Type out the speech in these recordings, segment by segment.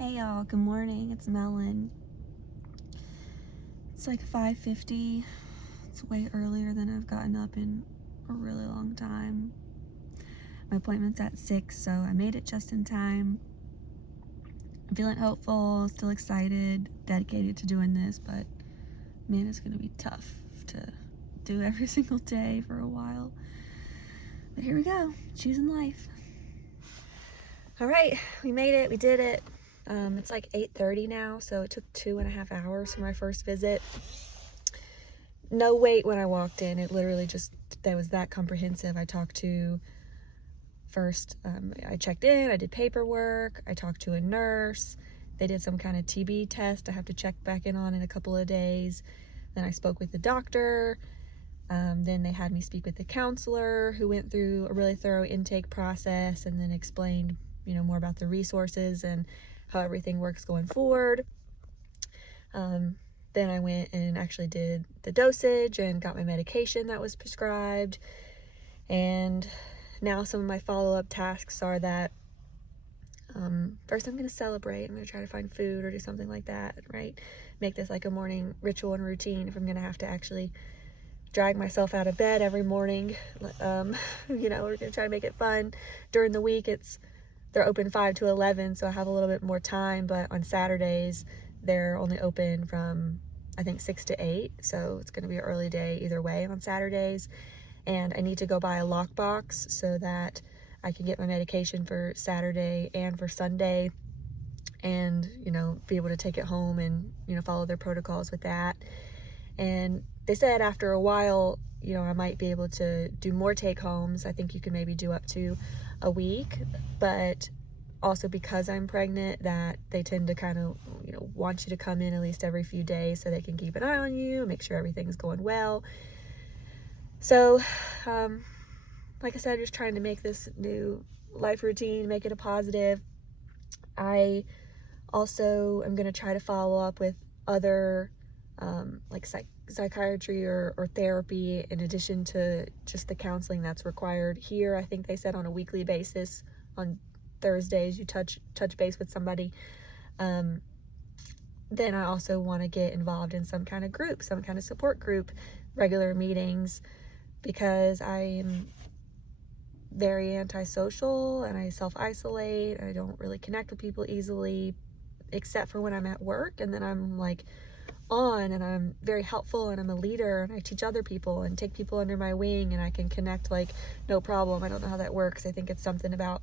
Hey y'all, good morning. It's Melon. It's like 5:50. It's way earlier than I've gotten up in a really long time. My appointment's at 6, so I made it just in time. I'm feeling hopeful, still excited, dedicated to doing this, but man, it's gonna be tough to do every single day for a while. But here we go, choosing life. All right, we made it, we did it. It's like 8:30 now, so it took 2.5 hours for my first visit. No wait when I walked in. It literally just, that was that comprehensive. I talked to first, I checked in, I did paperwork, I talked to a nurse. They did some kind of TB test I have to check back in on in a couple of days. Then I spoke with the doctor. Then they had me speak with the counselor who went through a really thorough intake process and then explained, more about the resources and how everything works going forward. Then I went and actually did the dosage and got my medication that was prescribed. And now some of my follow-up tasks are that first I'm going to celebrate. I'm going to try to find food or do something like that, right? Make this like a morning ritual and routine if I'm going to have to actually drag myself out of bed every morning. We're going to try to make it fun. During the week, they're open 5 to 11, so I have a little bit more time, but on Saturdays, they're only open from, I think, 6 to 8, so it's going to be an early day either way on Saturdays. And I need to go buy a lockbox so that I can get my medication for Saturday and for Sunday and, be able to take it home and, follow their protocols with that. And they said after a while, I might be able to do more take homes. I think you can maybe do up to a week, but also because I'm pregnant, that they tend to kind of, want you to come in at least every few days so they can keep an eye on you, make sure everything's going well. So, like I said, just trying to make this new life routine, make it a positive. I also am going to try to follow up with other like psychiatry or therapy in addition to just the counseling that's required here. I think they said on a weekly basis on Thursdays you touch base with somebody. Then I also want to get involved in some kind of group, some kind of support group, regular meetings, because I am very antisocial and I self-isolate. I don't really connect with people easily except for when I'm at work, and then I'm like on and I'm very helpful and I'm a leader and I teach other people and take people under my wing and I can connect like no problem. I don't know how that works. I think it's something about,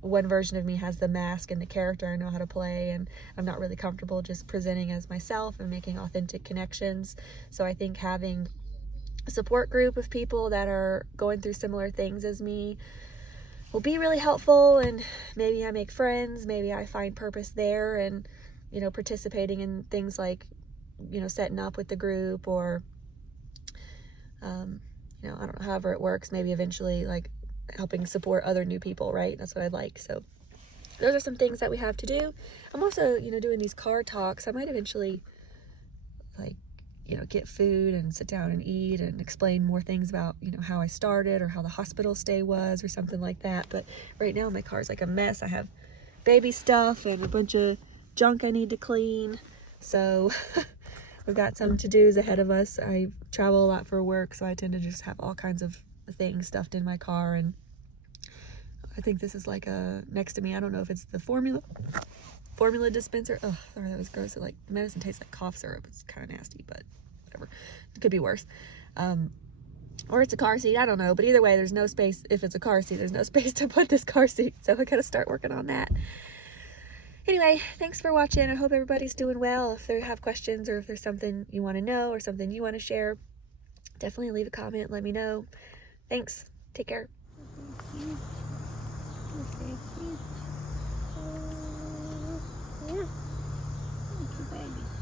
one version of me has the mask and the character I know how to play, and I'm not really comfortable just presenting as myself and making authentic connections. So I think having a support group of people that are going through similar things as me will be really helpful, and maybe I make friends, maybe I find purpose there, and participating in things like setting up with the group, or I don't know, however it works, maybe eventually like helping support other new people, right? That's what I'd like. So those are some things that we have to do. I'm also doing these car talks. I might eventually like get food and sit down and eat and explain more things about how I started or how the hospital stay was or something like that. But right now my car's like a mess. I have baby stuff and a bunch of junk I need to clean, so we've got some to-dos ahead of us. I travel a lot for work, so I tend to just have all kinds of things stuffed in my car, and I think this is like next to me, I don't know if it's the formula dispenser. Oh, sorry, that was gross. Like medicine tastes like cough syrup. It's kind of nasty, but whatever. It could be worse. Or it's a car seat, I don't know, but either way, there's no space. If it's a car seat, there's no space to put this car seat, so I gotta start working on that. Anyway, thanks for watching. I hope everybody's doing well. If they have questions or if there's something you want to know or something you want to share, definitely leave a comment, let me know. Thanks. Take care. Yeah. Thank you, baby.